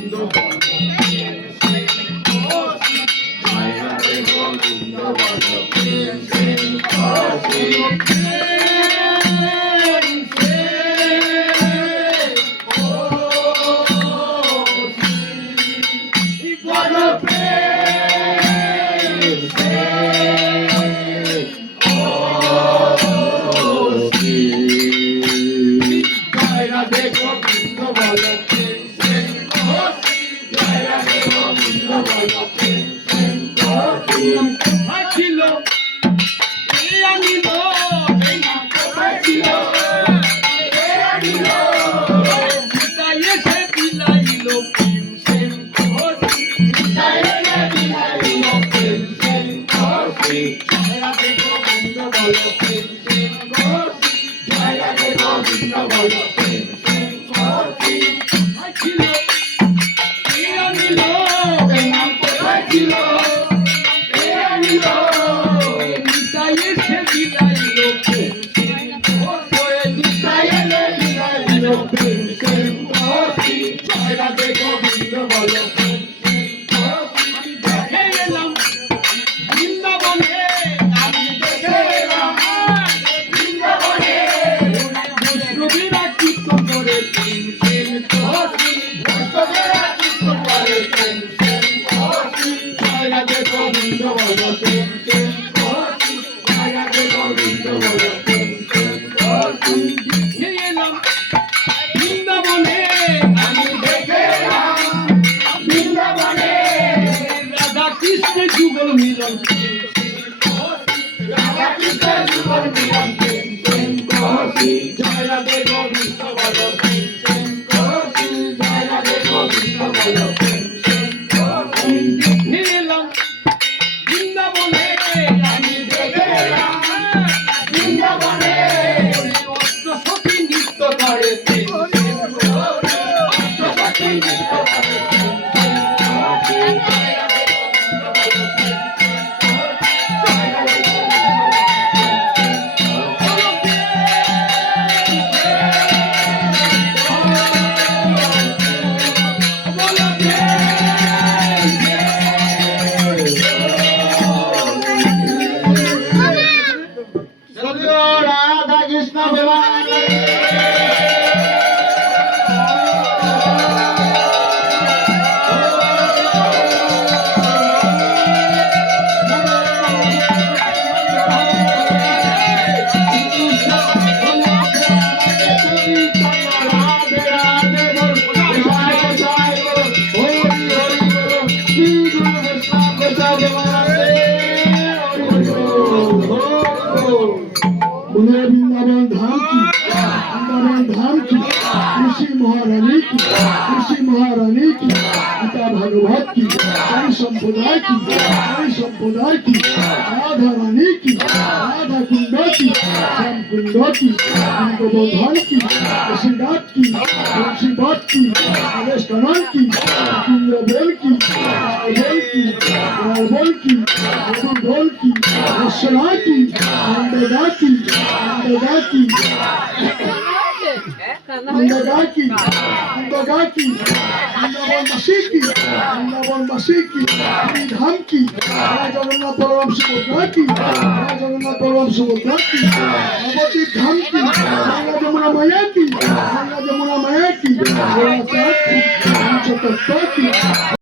বৃন্দাবন ধাম কি ঋষি মহারানী কি গীতা ভাগবত কি হরি সম্প্রদায় কি রাধা রানী কি রাধা কুণ্ড কি শ্যাম কুণ্ড কি গোবর্ধন কি ঋষিনাথ কি বংশীবট কি আদেশ কানন কি ইন্দ্রবেল কি বল কি ঢোল কি রসনা কি নন্দদা কি বৃন্দাবনবাসী কি ধাম কি জগন্নাথ বলরাম সুভদ্রা কি নবদ্বীপ ধাম কি গঙ্গা যমুনা মায়া কি চতুর্থ কি